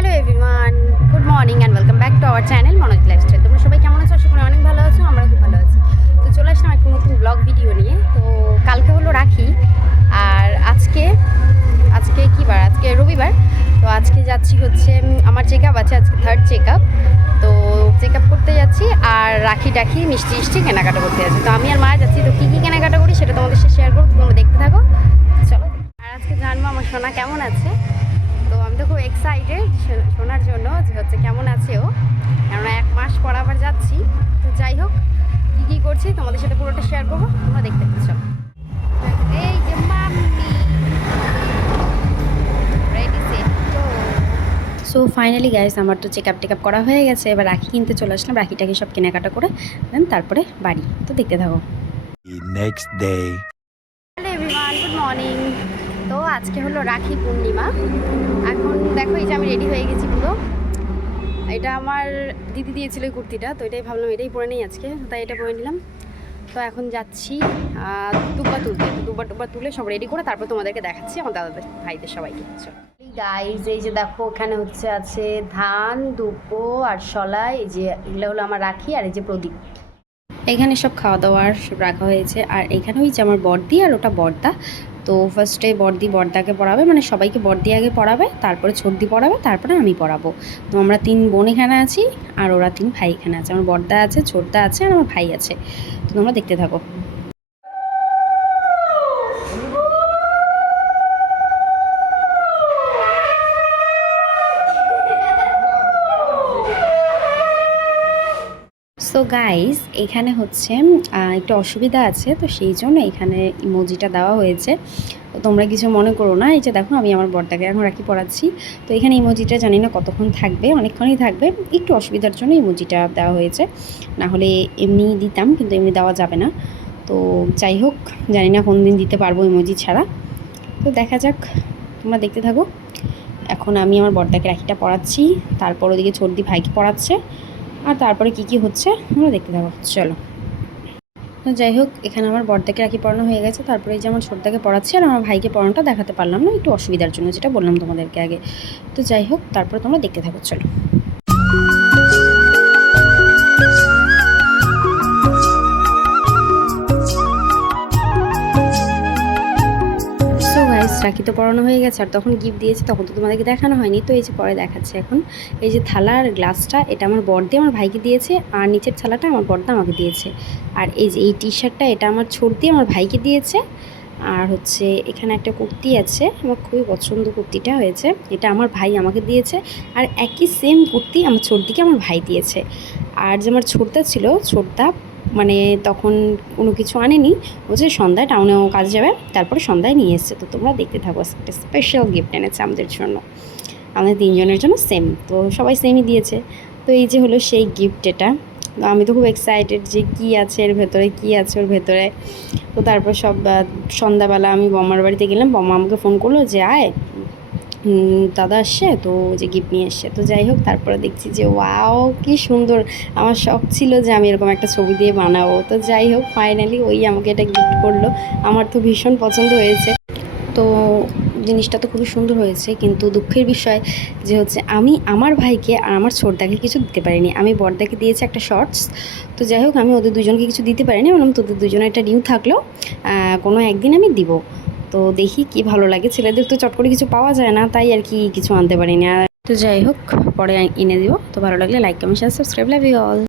Hello everyone, good morning and welcome back to our channel Manoj lifestyle. তোমরা সবাই কেমন আছো? আশা করি অনেক ভালো আছো, আমরা খুব ভালো আছি। তো চলে আসলাম একটা নতুন ব্লগ ভিডিও নিয়ে। তো কালকে হলো রাখি, আর আজকে কী বার? আজকে রবিবার। তো আজকে যাচ্ছি হচ্ছে আমার চেক আপ আছে, আজকে 3rd চেক আপ। তো চেক আপ করতে যাচ্ছি আর রাখি মিষ্টি কেনাকাটা করতে যাচ্ছি। তো আমি আর মা যাচ্ছি। তো কী কী কেনাকাটা করি সেটা তোমাদের সাথে শেয়ার করবো, তোমরা দেখতে থাকো। চলো, আর আজকে জানবো আমার সোনা কেমন আছে। তো আমি তো খুব এক্সাইটেড শোনার জন্য যে হচ্ছে কেমন আছে ও, কেননা 1 মাস পর আবার যাচ্ছি। তো যাই হোক, কী কী করছি তোমাদের সাথে পুরোটা শেয়ার করবো, তোমরা দেখতে পাচ্ছ। এই যে মাম্মি রেডি সেট তো। সো ফাইনালি গাইস, আমার তো চেক আপ করা হয়ে গেছে। এবার রাখি কিনতে চলে আসলাম, রাখিটাকে সব কেনাকাটা করে দেন তারপরে বাড়ি। তো দেখতে থাকো। Next day. Hello everyone, good morning. তো আজকে হলো রাখি পূর্ণিমা। এখন দেখো, এই যে আমি রেডি হয়ে গেছি পুরো। এটা আমার দিদি দিয়েছিল এই কুর্তিটা, তো এটাই ভাবলাম এটাই পরে নেই আজকে, তাই এটা পরে নিলাম। তো এখন যাচ্ছি দুব্বা তুলতে। দুব্বা তুলে সব রেডি করে তারপর তোমাদেরকে দেখাচ্ছি আমার দাদাদের ভাইদের সবাইকে। গাইজ, এই যে দেখো, ওখানে আছে ধান, দুব্বো আর শলাই। এই যে এগুলো হলো আমার রাখি, আর এই যে প্রদীপ। এখানে সব খাওয়া দাওয়ার সব রাখা হয়েছে। আর এখানে ওই যে আমার বড়দি আর ওটা বড়দা। তো ফার্স্টে বড়দাকে পড়াবে, মানে সবাইকে বড়দি আগে পড়াবে, তারপরে ছোটদি পড়াবে, তারপরে আমি পড়াবো। তো আমরা 3 বোন এখানে আছি আর ওরা 3 ভাই এখানে আছে। আমার বড়দা আছে, ছোটদা আছে আর আমার ভাই আছে। তো তোমরা দেখতে থাকো। সো গাইজ, এখানে হচ্ছে একটু অসুবিধা আছে, তো সেই জন্য এখানে ইমোজিটা দেওয়া হয়েছে। তো তোমরা কিছু মনে করো না। এই যে দেখো, আমি আমার বড়টাকে এখন রাখি পড়াচ্ছি। তো এখানে ইমোজিটা জানি না কতক্ষণ থাকবে, অনেকক্ষণই থাকবে। একটু অসুবিধার জন্য ইমোজিটা দেওয়া হয়েছে, না হলে এমনি দিতাম, কিন্তু এমনি দেওয়া যাবে না। তো যাই হোক, জানি না কোন দিন দিতে পারবো ইমোজি ছাড়া। তো দেখা যাক, তোমরা দেখতে থাকো। এখন আমি আমার বড়টাকে রাখিটা পড়াচ্ছি, তারপর ওদিকে ছোটদি ভাইকে পড়াচ্ছে, আর তারপরে কি হচ্ছে আমরা দেখতে থাকো। চলো। তো যাই হোক, এখানে আমার বড়দাকে রাখি পড়ানো হয়ে গেছে। তারপরে এই যে আমার ছোটদাকে পড়াচ্ছি, আর আমার ভাইকে পড়ানোটা দেখাতে পারলাম না, একটু অসুবিধার জন্য, যেটা বললাম তোমাদেরকে আগে। তো যাই হোক, তারপরে তোমরা দেখতে থাকো। চলো। রাখি তো পড়ানো হয়ে গেছে, আর তখন গিফট দিয়েছে, তখন তো তোমাদেরকে দেখানো হয়নি। তো এই যে পরে দেখাচ্ছে এখন। এই যে থালা আর গ্লাসটা, এটা আমার বড়দি আমার ভাইকে দিয়েছে, আর নিচের থালাটা আমার বড়দা আমাকে দিয়েছে। আর এই যে এই টি-শার্টটা, এটা আমার ছোটদি আমার ভাইকে দিয়েছে। আর হচ্ছে এখানে একটা কুর্তি আছে, আমার খুবই পছন্দ কুর্তিটা হয়েছে, এটা আমার ভাই আমাকে দিয়েছে। আর একই সেম কুর্তি আমার ছোটদিকে আমার ভাই দিয়েছে। আর যে আমার ছোটদা ছিল, ছোটদা মানে তখন কোনো কিছু আনেনি, ও যে সন্ধ্যায় টাউনেও কাজে যাবে, তারপরে সন্ধ্যায় নিয়ে এসছে। তো তোমরা দেখতে থাকো, একটা স্পেশাল গিফট এনেছে আমাদের জন্য, আমাদের 3 জনের জন্য সেম। তো সবাই সেমই দিয়েছে। তো এই যে হলো সেই গিফট। এটা তো আমি তো খুব এক্সাইটেড যে কী আছে এর ভেতরে, কী আছে ওর ভেতরে। তো তারপর সন্ধ্যাবেলা আমি বম্মার বাড়িতে গেলাম, বম্মা আমাকে ফোন করলো যে আয়, দাদা আসছে, তো যে গিফট নিয়ে এসছে। তো যাই হোক, তারপরে দেখছি যে ওয়াও, কি সুন্দর। আমার শখ ছিল যে আমি এরকম একটা ছবি দিয়ে বানাবো। তো যাই হোক, ফাইনালি ওই আমাকে এটা গিফট করলো। আমার তো ভীষণ পছন্দ হয়েছে। তো জিনিসটা তো খুবই সুন্দর হয়েছে, কিন্তু দুঃখের বিষয় যে হচ্ছে আমি আমার ভাইকে আর আমার ছোটদাকে কিছু দিতে পারিনি। আমি বড়দাকে দিয়েছি একটা শর্টস। তো যাই হোক, আমি ওদের দুজনকে কিছু দিতে পারিনি। বললাম তোদের দুজনে একটা নিউ থাকলো, কোনো একদিন আমি দিব। তো দেখি কি ভালো লাগে, ছেলেদের তো চট করে কিছু পাওয়া যায় না, তাই আর কি কিছু আনতে পারিনি। আর তো যাই হোক, পরে এনে দিব। তো ভালো লাগলে like, comment, share, subscribe. Love you all.